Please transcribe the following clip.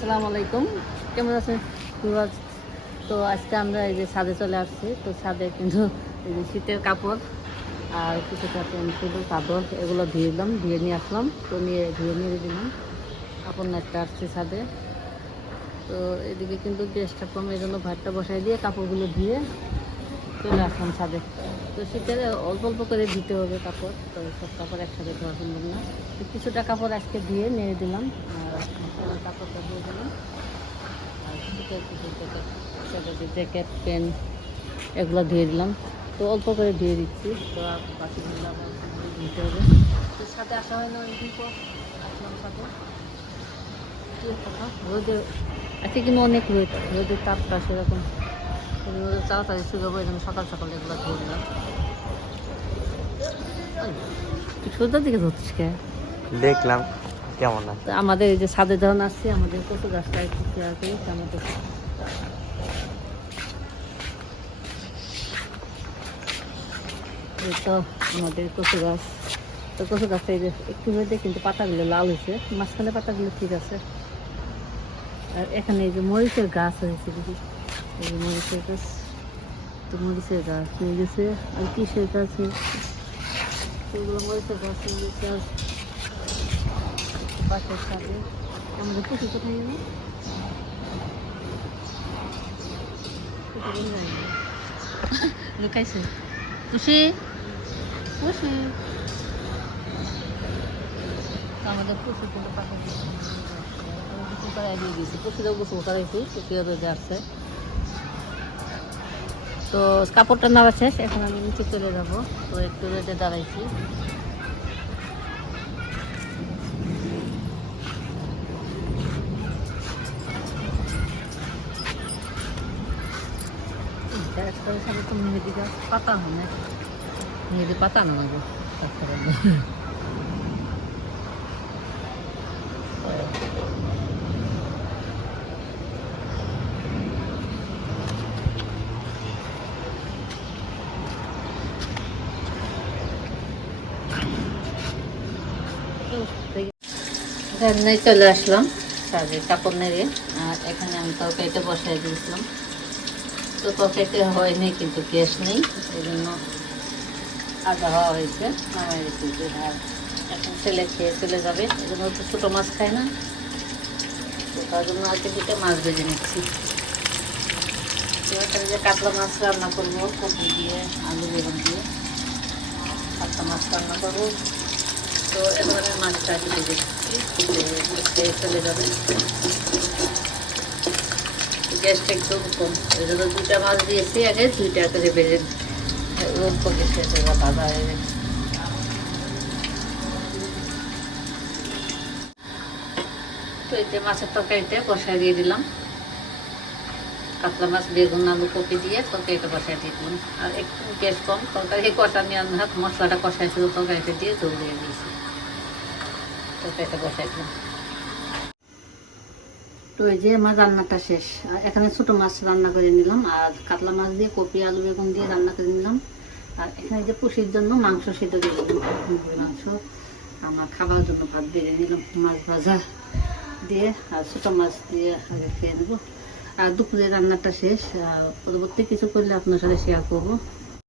আসসালামু আলাইকুম। কেমন আছেন? সুরাজ। তো আজকে আমরা এই যে ছাদে চলে আসছি। তো ছাদে কিন্তু এই যে শীতের কাপড় আর কিছু কাপড় ছিল চাদর এগুলো ধুয়ে দিলাম, ধুয়ে নিয়ে আসলাম। তো নিয়ে, ধুয়ে নিয়ে দিলাম। কাপড় নেটটা আসছে ছাদে। তো এদিকে কিন্তু গ্যাসটা কম এই জন্য ভাতটা বসাই দিয়ে কাপড়গুলো ধুয়ে চলে আসলাম ছাদে। তো শীতের অল্প অল্প করে দিতে হবে কাপড়, তো সব কাপড় একসাথে ধোয়া সম্ভব না। তো কিছুটা কাপড় আজকে দিয়ে নিয়ে দিলাম, আর কাপড়টা দিয়ে দিলাম। আর শীতের কিছু জ্যাকেট প্যান্ট এগুলো ধুয়ে দিলাম। তো অল্প করে ধুয়ে দিচ্ছি, তো বাকিগুলো আবার ধুতে হবে। তো সাথে আসা হয় না পর, আসলাম সাথে রোদে, আজকে কিন্তু অনেক রোদ, রোদের তাপটা সেরকম। তাড়াতাড়ি শুকাবো জন্য সকাল সকাল এগুলো তুই সোজার দিকে ধরছিস কে? দেখলাম কেমন আছে আমাদের এই যে ছাদে যখন আসছে আমাদের কত গাছটা একটু শেয়ার করি আমাদের এই তো আমাদের কচু গাছ। তো কচু গাছটা এই যে একটু হয়েছে কিন্তু পাতাগুলো লাল হয়েছে। মাঝখানে পাতাগুলো ঠিক আছে। আর এখানে এই যে মরিচের গাছ হয়েছে দেখি। এই মরিচের গাছ তো মরিচের গাছ হয়ে গেছে। আর কিসের গাছ হয়েছে? এগুলো মরিচের গাছ হয়ে গেছে আর বাসের সাথে আমাদের পুষি কোথায় গেল লুকাইছে। পুষি তো আমাদের পুষি কিন্তু গোসল করাই দিয়ে দিয়েছি। পুষিতেও গোসল করাইছি রোদে আসছে তো কাপড়টা নাড়া শেষ, এখন আমি নিচে চলে যাব। তো একটু রেটে দাঁড়াইছি। পাতা মানে মেহেদি পাতা না গো রান্নায় চলে আসলাম। সাজে কাপড় নেড়ে। আর এখানে আমি তরকারিটা বসাই দিয়েছিলাম। তো তরকারিতে হয়নি কিন্তু গ্যাস নেই। এই জন্য আদা হওয়া হয়েছে নামাই রেখেছি আর এখন ছেলে খেয়ে চলে যাবে। এই জন্য তো ছোটো মাছ খায় না। তো তার জন্য আজকে দুটো মাছ ভেজে নিচ্ছি। এখানে যে কাতলা মাছ রান্না করব কপি দিয়ে, আলু বেগুন দিয়ে। কাতলা মাছ রান্না করব। তো এবার মাছটা ভেজে দিচ্ছি। চলে যাবে। গ্যাসটা একটু কম। এই দুইটা মাছ দিয়েছি আগে, দুইটা করে হয়ে গেছে তো যে মাছের তরকারিতে বসাই দিয়ে দিলাম। কাতলা মাছ, বেগুন, আলু কপি দিয়ে তরকারিটা বসাই দিয়ে দিলাম। আর একটু গ্যাস কম, তরকারি কষা নিয়ে হাত মশলাটা কষাইছিল তরকারিতে দিয়ে জল দিয়ে দিয়েছি। তরকারিটা বসাই দিলাম। তো এই যে আমার রান্নাটা শেষ। এখানে ছোট মাছ রান্না করে নিলাম, আর কাতলা মাছ দিয়ে কপি, আলু, বেগুন দিয়ে রান্না করে নিলাম। আর এখানে যে পুষির জন্য মাংস সেদ্ধ মুরগির মাংস, আমার খাবার জন্য ভাত বেড়ে নিলাম, মাছ ভাজা দিয়ে, আর ছোট মাছ দিয়ে আগে খেয়ে নেব। দুপুরে রান্নাটা শেষ পরবর্তী কিছু করলে আপনার সাথে শেয়ার করব।